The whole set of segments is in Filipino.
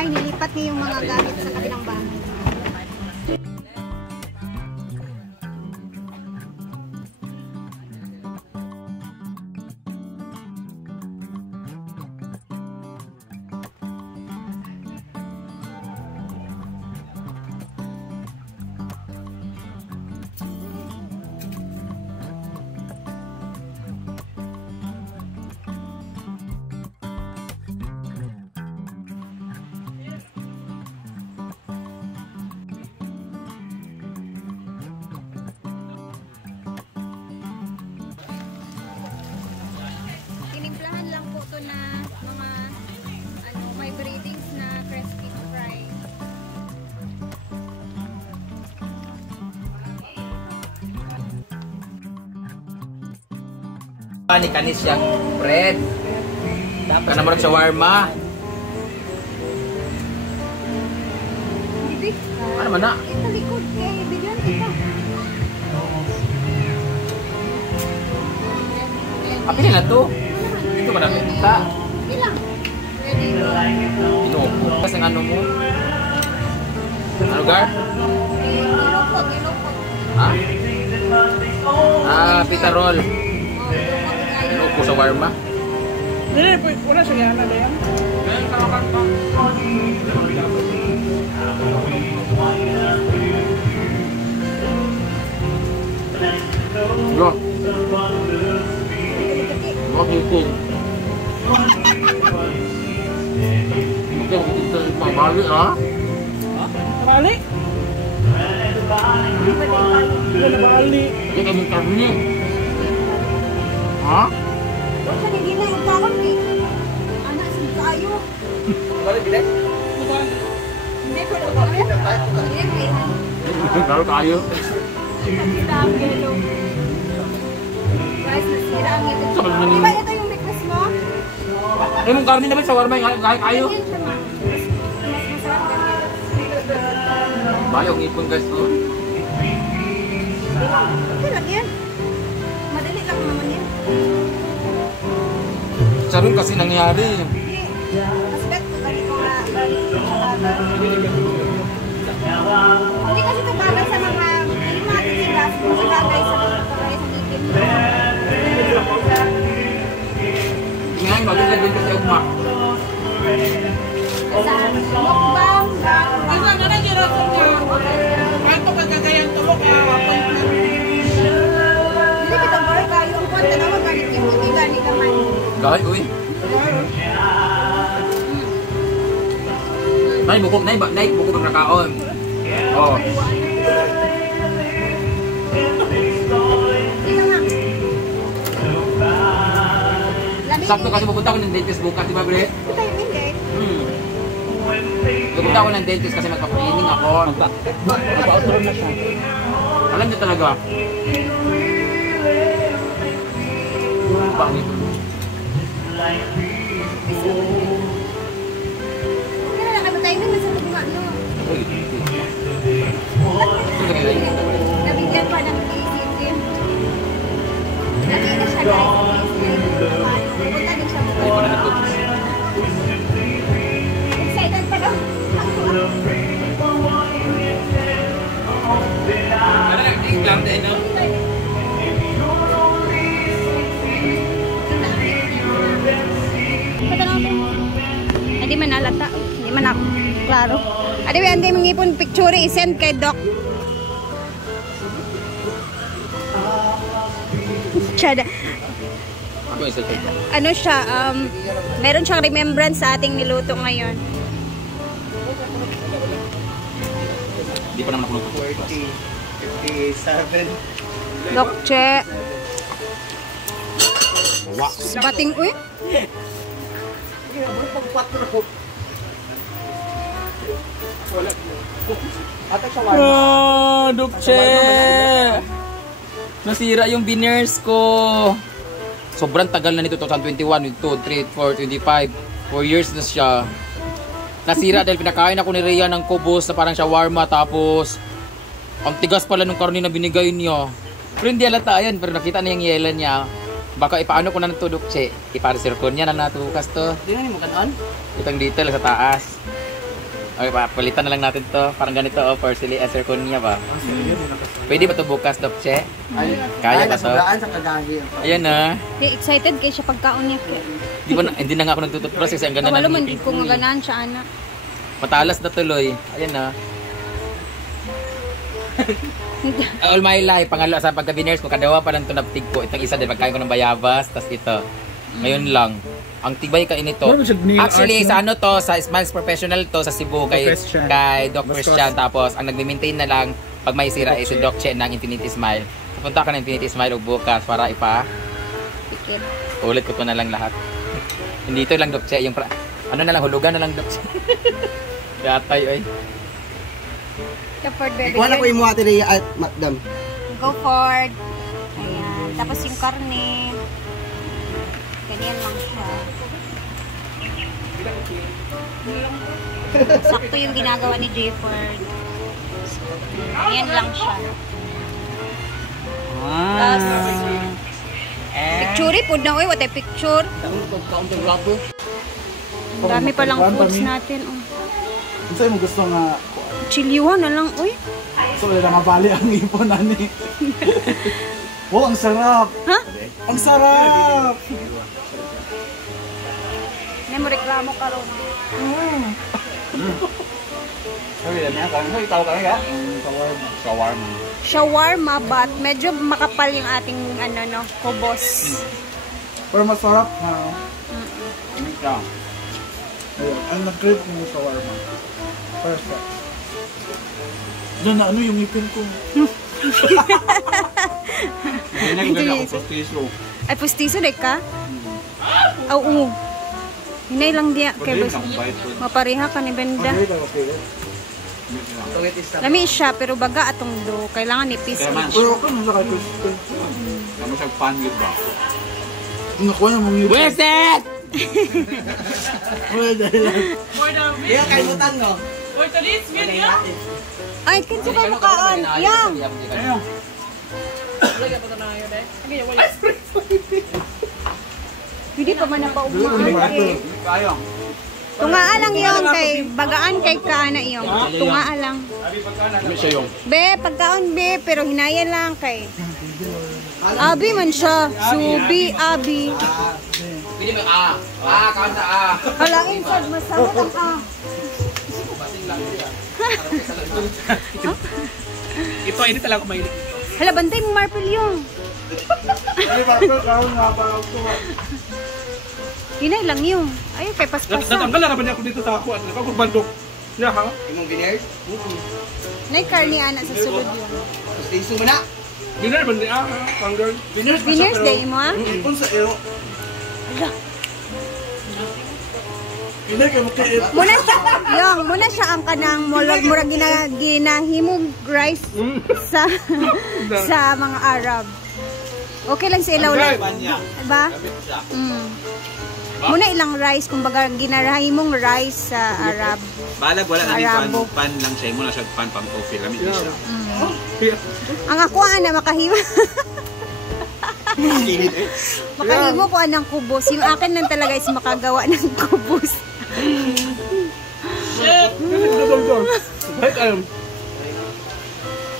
bahay, nilipat niya yung mga gamit sa kabilang bahay. Tinimplahan lang po to na mga may breadings na crispy fry. Ni kanis siyang bread. Dapat naman ng shawarma. Bibi. Ano man na? Ito likod kay bigyan kita. Apil na to. Ito ba na kita? Ilang? Ready to. Inuupo. Kasi ng ano mo? Ano gar? Ilokot. Ha? Ah, pita roll. Inuupo sa shawarma. Hindi, wala siya yan. Ano yan? Go. Makitin. Kita pabalik ha? Balik? Wala balik. Dia kami karni. Ha? Huwag siya hindi na yung karon eh. Anak, sige kayo. Balik bilang? Hindi ko lang kami. Hindi, Baru kayo. kita ang yellow. Guys, nasira ang ito. Sabi naman Di yun. ba ito yung request mo? Eh, mong karni naman sa shawarma yung kahit kayo. Yan siya, ma'am. Mas masarap ganyan. Bayong ipon guys to. Okay lang yan. Madali lang naman yan. Sarun kasi nangyari. Hindi. Mas bet ko kasi kung hindi kasi ito bagay sa mga titigas. Hindi bagay sa mga ngipin. Ngayon, bagay na din kasi ugma. Sa mukbang. Isa na lang yung rason niya. Kahit ito pagkagayang tulog, appointment. Hindi kita boy kayo. Ang kwanta naman ganit yung hindi ganit naman. Gawin, uy. Nay, bukog, nay, bukog ang nakaon. Oh. Sige nga. Sakto kasi pupunta ko ng dentist bukas, di ba, Bre? Ito tayo hindi. Pupunta ako ng dentist kasi magpa-cleaning ako. Magpa-outro na siya. Alam niyo talaga. Bakit? Kaya lang, tayo na nasa bunga nyo. Nabigyan pa ng iisipin. Nakita siya guys. Pupunta din siya bukas. Excited pa daw. Hindi man nalata. Hindi man ako. Klaro. Adi ba, hindi mangipon picture i-send kay Doc. Chada. Ano siya, meron siyang remembrance sa ating niluto ngayon. Hindi pa naman ako nagpupunta. 57. Doc Che. Wow. Bating, uy. Ah, Dukche! Nasira yung veneers ko. Sobrang tagal na nito, 2021, 2, 3, 4, 25. 4 years na siya. Nasira dahil pinakain ako ni Rhea ng kubos na parang shawarma, tapos ang tigas pala nung karne na binigay niya. Pero hindi alata yan, pero nakita na yung yela niya. Baka ipaano ko na ito, Dukche. Iparesir ko niya na natukas to. Hindi na mo kanon? Itang detail sa taas. Okay, palitan na lang natin to. Parang ganito, oh, Porcelain Zirconia ba? Pwede ba to bukas, Dokche? Kaya ba to? Sa kagahi. Ayan na. Excited kay siya pagkaon niya. Hindi na nga ako nagtututbrush kasi ang ganda Wala ng man, ngipin di ko ko. maganaan siya, anak. Matalas na tuloy. Ayan na. All my life, pangalo sa pagka-veneers ko, kadawa pa lang ito naptig ko. Itong isa din, pagkain ko ng bayabas, tas ito. Ngayon lang. Ang tibay ka inito. Actually, sa ano to, sa Smiles Professional to, sa Cebu, kay Doc Christian. Tapos, ang nagme-maintain na lang, pag may sira, si Doc Che ng Infinity Smile. Pupunta ka ng Infinity Smile o bukas para Pikit. ulit ko to na lang lahat. Hindi ito lang, Doc Che. Yung ano na lang, hulugan na lang, Doc Che. Gatay, oy. The Ford baby. Ikuha na ko yung mga tiri at madam. Go Ford. Ayan. Tapos yung karne. Ganyan lang siya. Sakto yung ginagawa ni J. Ford. Ganyan lang siya. Tapos, picture po na, what a picture. Ang dami palang foods natin. Oh. Kung sa'yo mo gusto nga, Chiliwan na lang, uy. so wala nga bali ang ipon ani. Oh, ang sarap! Ha? Ang sarap! May mo reklamo ka ron. Sabi na niya, kaya itaw ka nga? Shawarma. Shawarma, but medyo makapal yung ating kubos. Pero masarap na. Ayun, ang nag-crave ko yung shawarma. Perfect. Diyan na ano yung ipin ko. Hindi ako postiso. Ay, pustiso na ka? Oo. Hinay lang diya. Kay boss. Mapareha ka ni Benda. Lami siya, pero baga atong do. Kailangan ipis. Pero ako nang nakay-crispy. Kamu sa pan yun ba? Nakuha na mong ipin. Weset! Wala dahil lang. Kaya kaimutan no? Or to this video? Ay, kinsa ka mukaan? Yang! Ayun. Hindi pa man napaumaan kay. Kaya. Tungaa lang yung kay bagaan kay kaana yung. Tungaa lang. Ano siya yung? Be, pagkaon be, pero hinaya lang kay. Abi man siya. Subi, abi. Pwede mo kaon sa Halain sad masarap ang Ito, hindi talaga mahilig. Hala, bantay mo Marpel yung. Ay, bakit karoon nga pa ako. Hinay lang yung. Ay, kay paspasa. Natanggal na naman ako dito sa ako at nakakugbandok. Yeah, ha? Imong veneers? Nay karni ana sa sulod yun. Gusto mo na? Yun na naman niya, tanggal. Winners day mo ah. Ipon sa iyo. Hindi ka makiit. Muna siya ang kanang murag ginahimog rice sa sa mga Arab. Okay lang sa ilaw lang. Diba? Muna ilang rice, kumbaga ginahimong rice sa Arab. Balag wala na Arabo. ni pan lang siya mo na siya pan pang coffee lamit ni siya. Ang ako ana makahimo. Makahimo ko anang kubos. Yung akin lang talaga is makagawa ng kubos.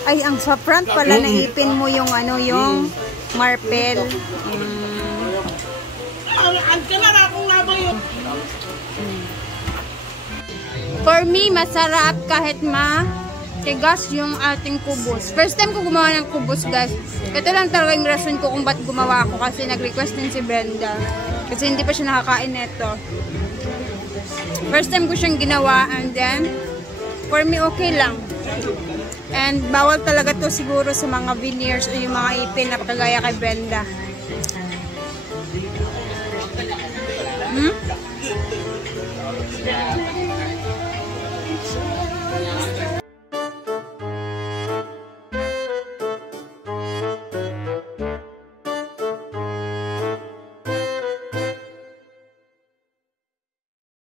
Ay, ang sa front pala naipin mo yung yung marpel. Ang kanara akong nga yun. For me, masarap kahit tigas yung ating kubos. First time ko gumawa ng kubos, guys. Ito lang talaga yung rason ko kung ba't gumawa ako kasi nag-request din si Brenda. Kasi hindi pa siya nakakain nito. First time ko siyang ginawa and then for me okay lang. And bawal talaga to siguro sa mga veneers o yung mga ipin na kagaya kay Brenda.